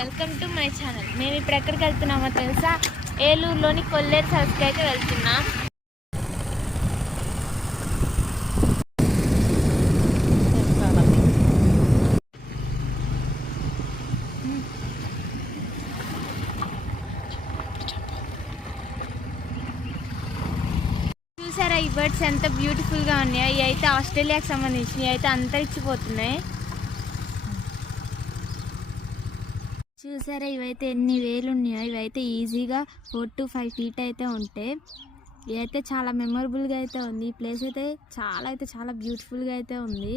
Welcome to my channel. మేము ఇప్పుడు ఎక్కడికి వెళ్తున్నామో తెలుసా? ఏలూరులోని కొల్లేరు సరస్సుకి అయితే వెళ్తున్నాం. చూసారా ఈ బర్డ్స్ ఎంత బ్యూటిఫుల్గా ఉన్నాయి. ఇవి అయితే ఆస్ట్రేలియాకి సంబంధించినవి, అయితే అంతరించిపోతున్నాయి. చూసారా ఇవైతే ఎన్ని వేలు ఉన్నాయో. ఇవైతే ఈజీగా 4 to 5 feet అయితే ఉంటాయి. ఇవైతే చాలా మెమొరబుల్గా అయితే ఉంది. ఈ ప్లేస్ అయితే చాలా బ్యూటిఫుల్గా అయితే ఉంది.